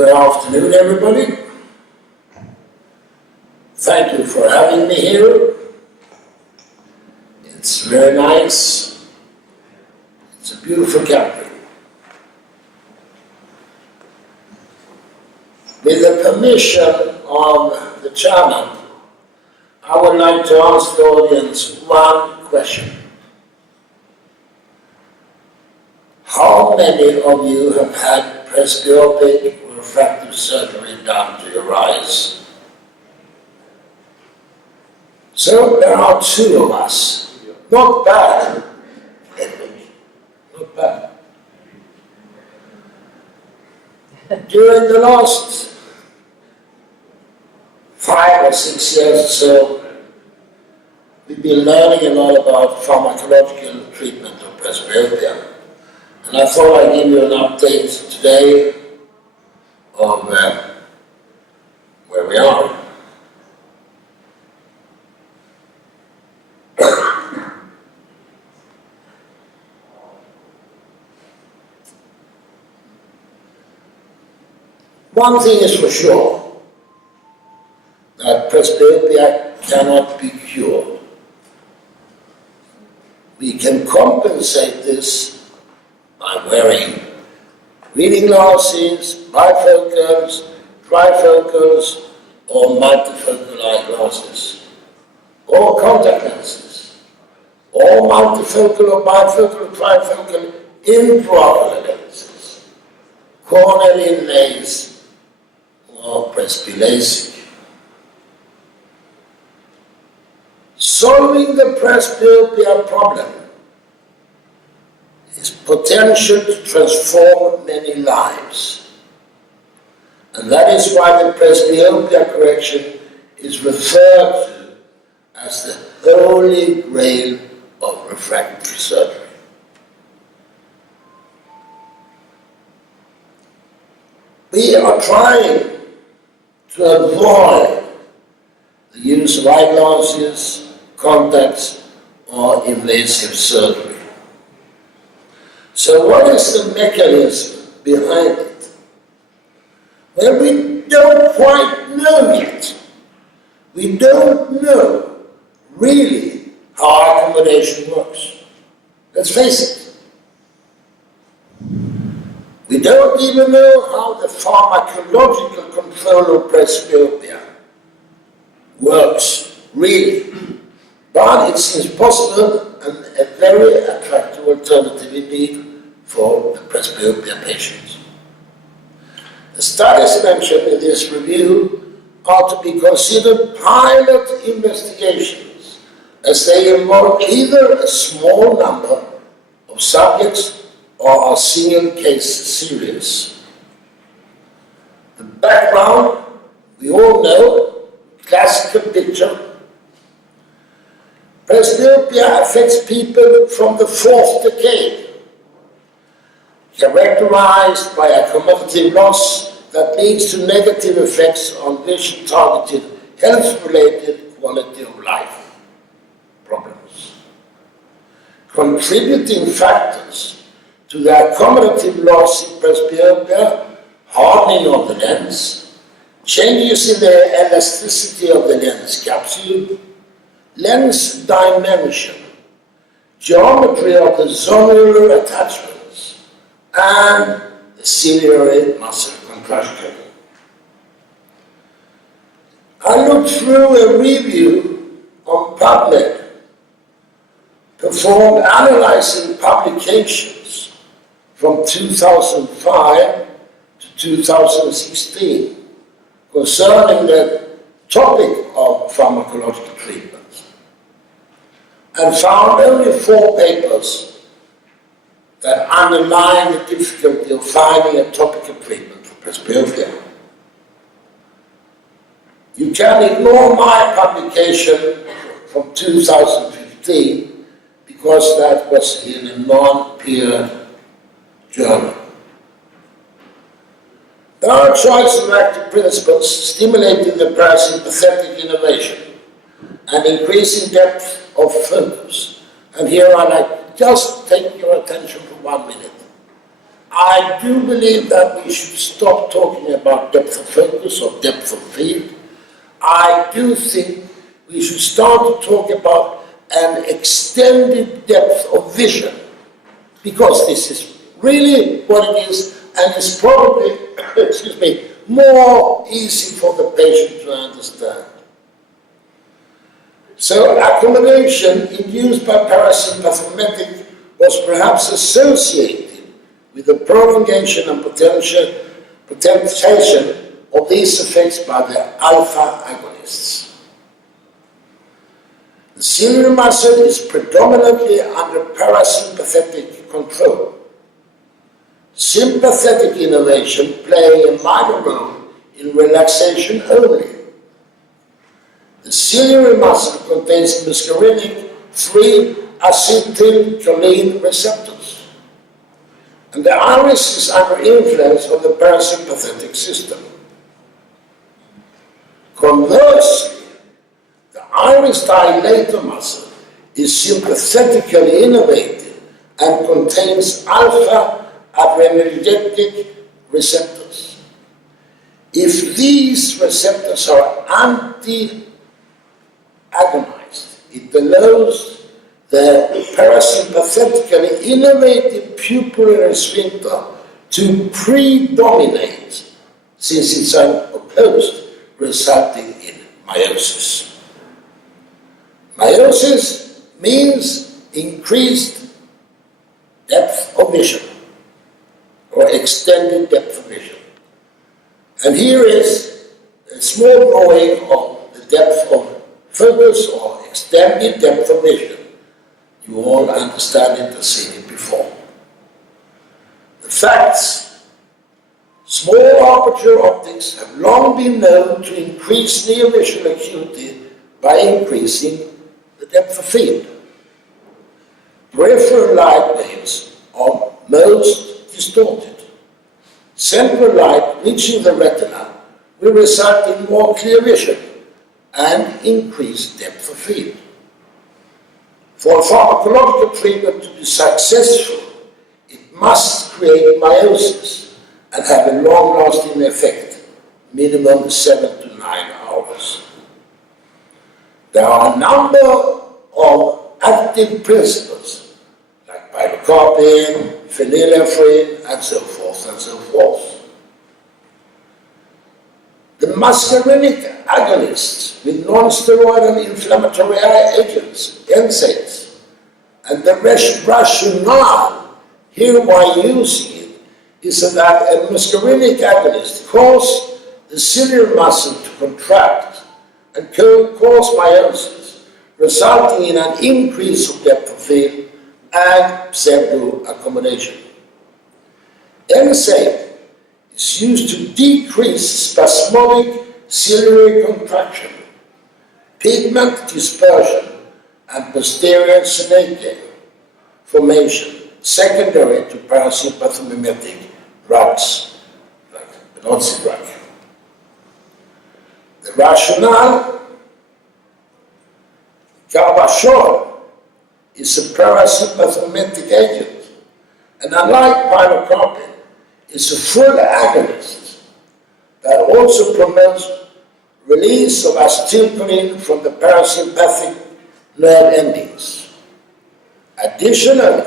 Good afternoon, everybody. Thank you for having me here. It's very nice. It's a beautiful country. With the permission of the chairman, I would like to ask the audience one question. How many of you have had presbyopic refractive surgery done to your eyes? So there are two of us. Not bad. Not bad. During the last 5 or 6 years or so, we've been learning a lot about pharmacological treatment of presbyopia. And I thought I'd give you an update today of where we are. One thing is for sure, that presbyopia cannot be cured. We can compensate this by wearing reading glasses, bifocals, trifocals, or multifocal eyeglasses, or contact lenses, or multifocal or bifocal or trifocal intraocular lenses, corneal inlays, or presby-LASIK. Solving the presbyopia problem is potential to transform many lives. And that is why the presbyopia correction is referred to as the holy grail of refractive surgery. We are trying to avoid the use of eyeglasses, contacts, or invasive surgery. So what is the mechanism behind it? Well, we don't quite know yet. We don't know really how accommodation works. Let's face it. We don't even know how the pharmacological control of presbyopia works, really. But it seems possible and a very attractive alternative indeed for the presbyopia patients. The studies mentioned in this review are to be considered pilot investigations, as they involve either a small number of subjects or a single case series. The background, we all know, classical picture. Presbyopia affects people from the 4th decade, characterized by accommodative loss that leads to negative effects on vision-targeted, health-related quality of life problems. Contributing factors to the accommodative loss in presbyopia, hardening of the lens, changes in the elasticity of the lens capsule, lens dimension, geometry of the zonular attachments, and the ciliary muscle contraction. I looked through a review on PubMed performed analyzing publications from 2005 to 2016 concerning the topic of pharmacological treatment, and found only 4 papers that underline the difficulty of finding a topical treatment for presbyopia. You can ignore my publication from 2015 because that was in a non-peer journal. There are a choice of active principles stimulating the parasympathetic innervation and increasing depth of focus. And here I'd like to just take your attention for 1 minute. I do believe that we should stop talking about depth of focus or depth of field. I do think we should start to talk about an extended depth of vision, because this is really what it is, and it's probably, excuse me, more easy for the patient to understand. So accommodation induced by parasympathetic was perhaps associated with the prolongation and potentiation of these effects by the alpha agonists. The ciliary muscle is predominantly under parasympathetic control. Sympathetic innervation playing a minor role in relaxation only. The ciliary muscle contains muscarinic 3-acetylcholine receptors, and the iris is under influence of the parasympathetic system. Conversely, the iris dilator muscle is sympathetically innervated and contains alpha-adrenergic receptors. If these receptors are anti-agonized, it allows the parasympathetically innervated pupillary sphincter to predominate, since it's unopposed, resulting in meiosis. Meiosis means increased depth of vision, or extended depth of vision. And here is a small drawing of the depth of focus or extended depth of vision. You all understand it and seen it before. The facts: small aperture optics have long been known to increase near visual acuity by increasing the depth of field. Peripheral light waves are most distorted. Central light reaching the retina will result in more clear vision and increased depth of field. For pharmacological treatment to be successful, it must create meiosis and have a long-lasting effect, minimum 7 to 9 hours. There are a number of active principles, like pilocarpine, phenylephrine, and so forth and so forth. The muscarinic agonists with non-steroidal inflammatory agents, NSAIDS, and the rationale here why using it is that a muscarinic agonist causes the ciliary muscle to contract and cause meiosis, resulting in an increase of depth of field and pseudo-accommodation. NSAID is used to decrease spasmodic ciliary contraction, pigment dispersion, and posterior senator formation, secondary to parasympathetic drugs, like the Nazi drug. The rationale: carbachol is a parasympathetic agent, and unlike pilocarpine, is a full agonist that also promotes release of acetylcholine from the parasympathetic nerve endings. Additionally,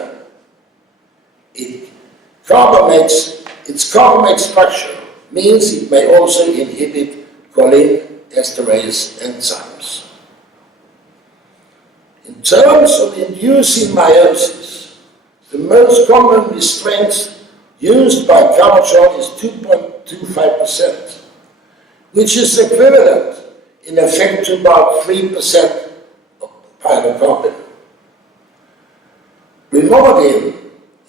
its carbamate structure means it may also inhibit cholinesterase enzymes. In terms of inducing meiosis, the most common restraints used by carbachol is 2.25%, which is equivalent in effect to about 3% of pilocarpine. Brimonidine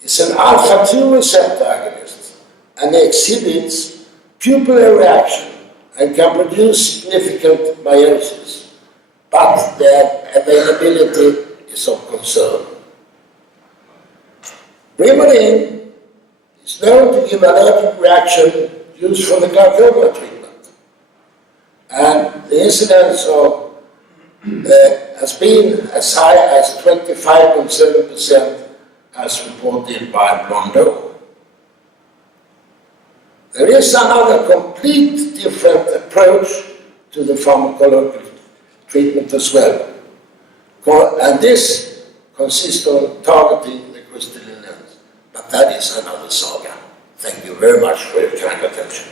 is an alpha-2 receptor agonist and exhibits pupillary action and can produce significant meiosis, but their availability is of concern. Brimonidine is known to give allergic reaction used for the glaucoma treatment, and the incidence of has been as high as 25.7%, as reported by Blondeau. There is another complete different approach to the pharmacological treatment as well. And this consists of targeting the crystalline lens. But that is another saga. Thank you very much for your kind attention.